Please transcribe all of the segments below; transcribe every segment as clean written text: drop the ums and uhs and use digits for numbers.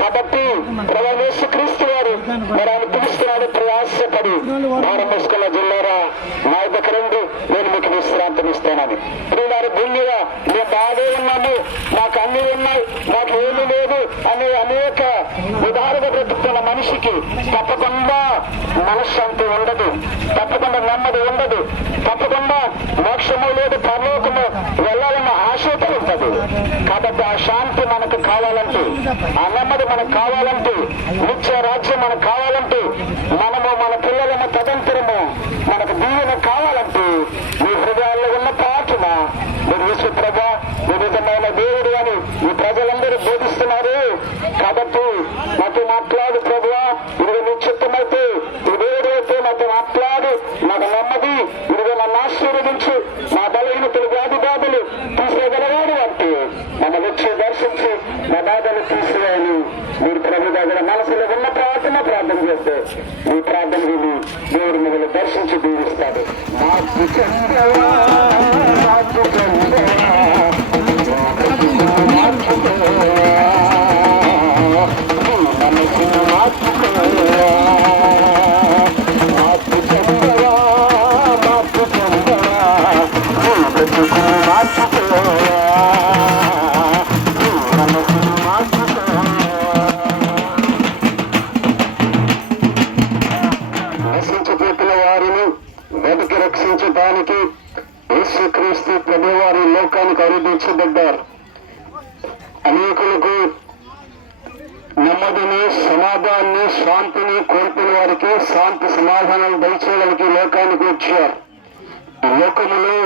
కాబట్టి యేసు క్రీస్తు వారు మరి ఆయన పిలుస్తున్నాడు, ప్రయాసపడి భారం మోసుకున్న జిల్లారా నా దగ్గర రండి, నేను మీకు విశ్రాంతిని ఇస్తానని. ప్రియులారా, భూమిగా మేము బాగా ఉన్నాము, మాకు అన్ని ఉన్నాయి, మాకు ఏమీ లేదు అనే అనేక ఉదాహరణ బ్రతుకుతున్న మనిషికి తప్పకుండా మనశ్శాంతి ఉండదు, తప్పకుండా నెమ్మది ఉండదు, తప్పకుండా మోక్షము లేదు, పరలోకము వెళ్ళాలన్న ఆశతో ఉంటుంది. కాబట్టి ఆ శాంతి మనకు కావాలంటే, ఆ నెమ్మది మనకు కావాలంటే, నిత్య రాజ్యం మనకు కావాలంటే, మనము మన పిల్లలను తదంతరము మనకు దీవెన కావాలంటే మీ హృదయాల్లో ఉన్న ప్రార్థన మీరు యేసు ప్రభా మీ నిజమైన దేవుడు అని ఈ ప్రజలందరూ బోధిస్తున్నారు. కాబట్టి నాతో మాట్లాడు ప్రభువా, ఇదిగో నీ చిత్తమైతే ఈ దేవుడు అయితే నాతో మాట్లాడు, నాకు నెమ్మది, ఇదిగో నన్ను ఆశీర్వదించు, నా బలహీనతలు వ్యాధి బాధలు తీసేయగలవాడు అంటే నన్ను వచ్చి దర్శించి నా బాధలు తీసేయాలి. మీరు ప్రభు దగ్గర మనసులో ఉన్న ప్రార్థన చేస్తే మీ ప్రార్థన విని దేవుడు మిమ్మల్ని దర్శించి దీవిస్తాడు. నశించిపోతున్న వారిని వెతికి రక్షించడానికి యేసుక్రీస్తు ప్రభువారి లోకానికి అరుదించబడ్డారు. అనేకులకు నెమ్మదిని, సమాధానాన్ని, శాంతిని కోల్పోయిన వారికి శాంతి సమాధానాలు దయచేయడానికి లోకానికి వచ్చారు. లోకములో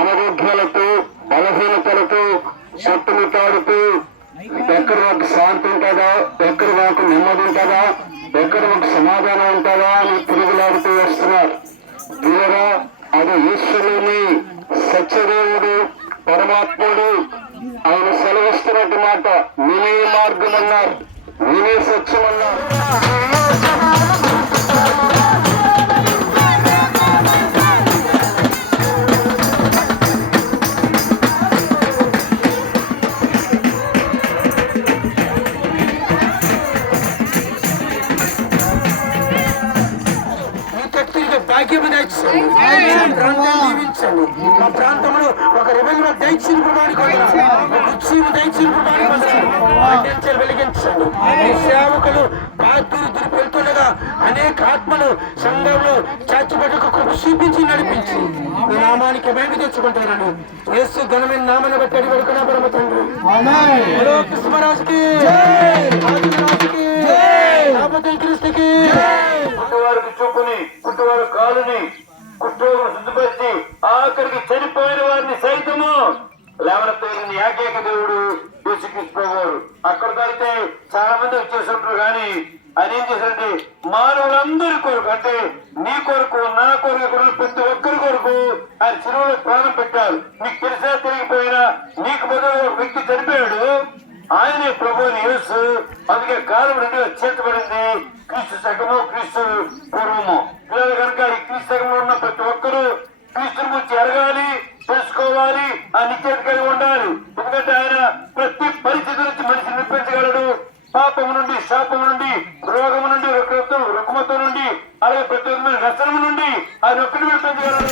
అనారోగ్యాలతో, బలహీనతలతో చుట్టుముట్టాడుతూ ఎక్కడ మాకు శాంతి ఉంటుందా, ఎక్కడ మాకు నెమ్మది ఉంటుందా, ఎక్కడ మాకు సమాధానం ఉంటుందా అని తిరుగులాడుతూ వస్తున్నారు. తీరా అది ఈశ్వరుని సత్యదేవుడు పరమాత్ముడు ఆయన సెలవిస్తున్నట్టు మాట, నేనే మార్గం అన్నారు, నేనే సత్యం అన్నారు. మా ప్రాంతంలో ఒక రెవెన్యూ దయచేసి వెలిగించండి. ఈ సేవకులు దూరు వెళ్తుండగా అనేక ఆత్మలు సంఘంలో చచ్చిపట్టుకు కృప చూపించి నడిపించి మీ నామానికి మేలు తెచ్చుకుంటారని యేసు ఘనమైన నామాన్ని బట్టి అడిగి పెడుకున్నా పరమ తండ్రి. కృష్ణరాజుకి, క్రీస్తుకి, పుట్టవారికి చూపుని, పుట్టవారి కాలుని, కుట్రోగును శుద్ధిపరిచి ఆఖరికి చనిపోయిన వారిని సైతము లేవనెత్తని ఏకైక దేవుడు యేసుక్రీస్తు. అక్కడ అయితే చాలా మంది వచ్చేస్తుంటారు, కానీ ఆయన ఏం చేశారంటే మానవులందరి కొరకు, అంటే నీ కొరకు, నా కొరకు, ప్రతి ఒక్కరి కొరకు ఆయన చెరువులో ప్రాణం పెట్టారు. నీకు తెలిసినా తిరిగిపోయినా నీకు బదులు ఒక వ్యక్తి చనిపోయాడు, ఆయనే ప్రభువుని యేసు. అందుకే కాలం నుండి చేర్చబడింది క్రీస్తు శకము, క్రీస్తు పూర్వము. పిల్లలు కనుక ఈ క్రీస్తు శకంలో ఉన్న ప్రతి ఒక్కరూ క్రీస్తుని గురించి ఎరగాలి, తెలుసుకోవాలి, ఆ నిత్యత కలిగి ఉండాలి. ఎందుకంటే ఆయన ప్రతి పరిస్థితి నుంచి మనిషిని నిప్పించగలడు. పాపము నుండి, శాపము నుండి, రోగము నుండి, రుగ్మత నుండి, అలాగే ప్రతి విధమైన వ్యసనము నుండి ఆయన ఒక్కటి విడిపించగలడు.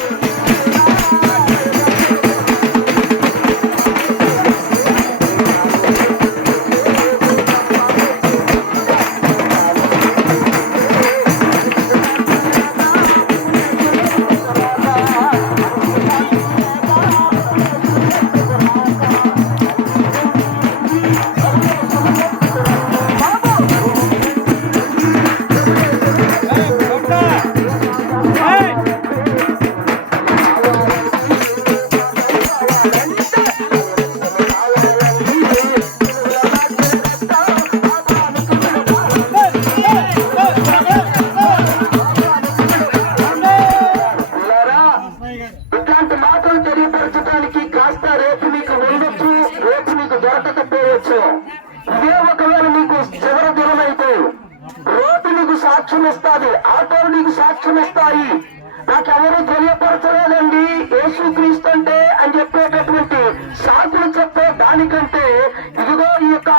ఇదే ఒకవేళ నీకు చివరి దినం అయితే రోడ్డు నీకు సాక్ష్యం ఇస్తాది, ఆటోలు నీకు సాక్ష్యం ఇస్తాయి. నాకెవరు తెలియపరచలేదండి యేసుక్రీస్తు అంటే అని చెప్పేటటువంటి సాకులు చెప్పే దానికంటే ఇదిగో ఈ యొక్క